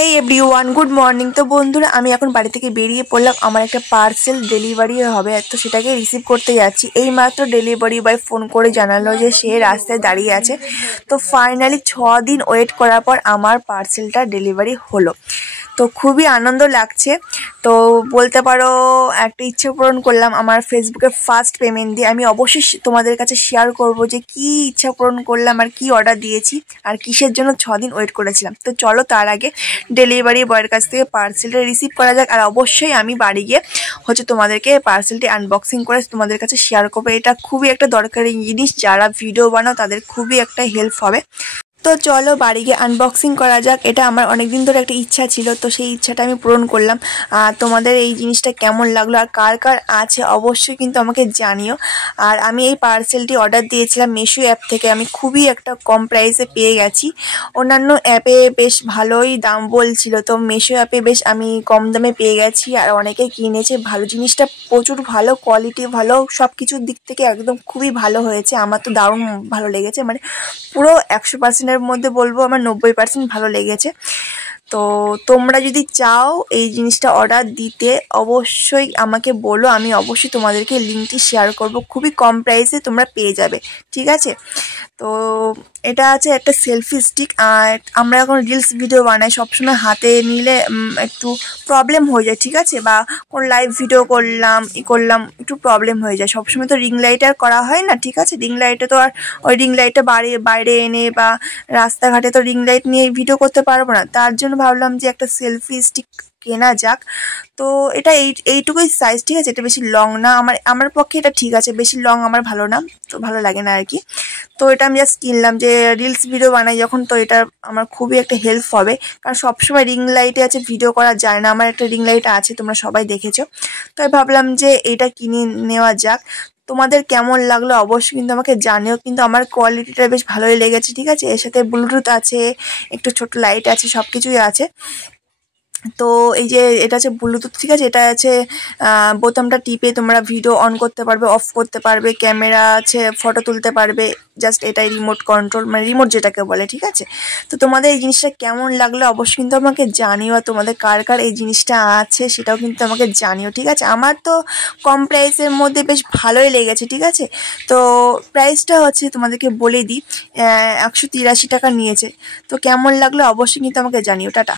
Hey everyone good morning. तो बंधुरा आमी एखन बाड़ी थेके बेरिये पड़लाम। आमार एकटा पार्सेल डेलिभारि होबे, तो सेटाके रिसिव करते जाচ্ছি। এই মাত্র ডেলিভারি বয় ফোন করে জানালো যে সে রাস্তায় দাঁড়িয়ে আছে। তো ফাইনালি 6 দিন ওয়েট করার পর আমার পার্সেলটা ডেলিভারি হলো। তো খুবই আনন্দ লাগছে। তো বলতে পারো একটা ইচ্ছে পূরণ করলাম আমার ফেসবুকে ফার্স্ট পেমেন্ট দিয়ে। আমি অবশ্যই তোমাদের কাছে শেয়ার করব যে কি ইচ্ছা পূরণ করলাম আর কি অর্ডার দিয়েছি আর কিসের জন্য 6 দিন ওয়েট করেছিলাম। তো চলো তার আগে ডেলিভারি বয়ের কাছ থেকে পার্সেলটা রিসিভ করা যাক। আর অবশ্যই আমি বাড়ি গিয়ে তোমাদেরকে পার্সেলটি আনবক্সিং করে তোমাদের কাছে শেয়ার করবো। এটা খুবই একটা দরকারি জিনিস, যারা ভিডিও বানাও তাদের খুবই একটা হেল্প হবে। তো চলো বাড়ি গিয়ে আনবক্সিং করা যাক। এটা আমার অনেক দিন ধরে একটা ইচ্ছা ছিল, তো সেই ইচ্ছাটা আমি পূরণ করলাম। আর তোমাদের এই জিনিসটা কেমন লাগলো আর কার কার আছে অবশ্যই কিন্তু আমাকে জানিও। আর আমি এই পার্সেলটি অর্ডার দিয়েছিলাম মিশো অ্যাপ থেকে। আমি খুবই একটা কম প্রাইসে পেয়ে গেছি। অন্যান্য অ্যাপে বেশ ভালোই দাম বলছিল, তো মিশো অ্যাপে বেশ আমি কম দামে পেয়ে গেছি। আর অনেকে কিনেছে, ভালো জিনিসটা প্রচুর ভালো, কোয়ালিটি ভালো, সব কিছুর দিক থেকে একদম খুবই ভালো হয়েছে। আমার তো দারুণ ভালো লেগেছে, মানে পুরো 100% মধ্যে বলবো আমার 90% ভালো লেগেছে। তো তোমরা যদি চাও এই জিনিসটা অর্ডার দিতে অবশ্যই আমাকে বলো, আমি অবশ্যই তোমাদেরকে লিঙ্কটি শেয়ার করব। খুবই কম প্রাইসে তোমরা পেয়ে যাবে, ঠিক আছে। তো এটা আছে একটা সেলফি স্টিক। আর আমরা এখন রিলস ভিডিও বানাই, সবসময় হাতে নিলে একটু প্রবলেম হয়ে যায়, ঠিক আছে, বা কোন লাইভ ভিডিও করলাম একটু প্রবলেম হয়ে যায়। সবসময় তো রিং লাইট আর করা হয় না, ঠিক আছে। রিং লাইটে তো আর ওই রিং লাইটটা বাইরে এনে বা রাস্তাঘাটে তো রিং লাইট নিয়ে ভিডিও করতে পারবো না। তার জন্য ভাবলাম যে একটা সেলফি স্টিক কেনা যাক। তো এটা এইটুকুই সাইজ, ঠিক আছে। এটা বেশি লং না, আমার পক্ষে এটা ঠিক আছে। বেশি লং আমার ভালো না, তো ভালো লাগে না আর কি। তো এটা আমি জাস্ট কিনলাম যে রিলস ভিডিও বানাই যখন, তো এটা আমার খুবই একটা হেল্প হবে। কারণ সবসময় রিং লাইটে আছে ভিডিও করা যায় না। আমার একটা রিং লাইট আছে, তোমরা সবাই দেখেছো। তো আমি ভাবলাম যে এটা কিনে নেওয়া যাক। তোমাদের কেমন লাগলো অবশ্যই কিন্তু আমাকে জানিও। কিন্তু আমার কোয়ালিটিটা বেশ ভালোই লেগেছে, ঠিক আছে। এর সাথে ব্লুটুথ আছে, একটু ছোট লাইট আছে, সব কিছুই আছে। তো এই যে এটা আছে ব্লুটুথ, ঠিক আছে। এটা আছে বোতামটা টিপে তোমরা ভিডিও অন করতে পারবে, অফ করতে পারবে, ক্যামেরা আছে, ফটো তুলতে পারবে। জাস্ট এটাই রিমোট কন্ট্রোল, মানে রিমোট যেটাকে বলে, ঠিক আছে। তো তোমাদের এই জিনিসটা কেমন লাগলো অবশ্যই কিন্তু আমাকে জানিও। আর তোমাদের কার কার এই জিনিসটা আছে সেটাও কিন্তু আমাকে জানিও, ঠিক আছে। আমার তো কম প্রাইসের মধ্যে বেশ ভালোই লেগেছে, ঠিক আছে। তো প্রাইসটা হচ্ছে তোমাদেরকে বলে দিই, 183 টাকা নিয়েছে। তো কেমন লাগলো অবশ্যই কিন্তু আমাকে জানিও। টাটা।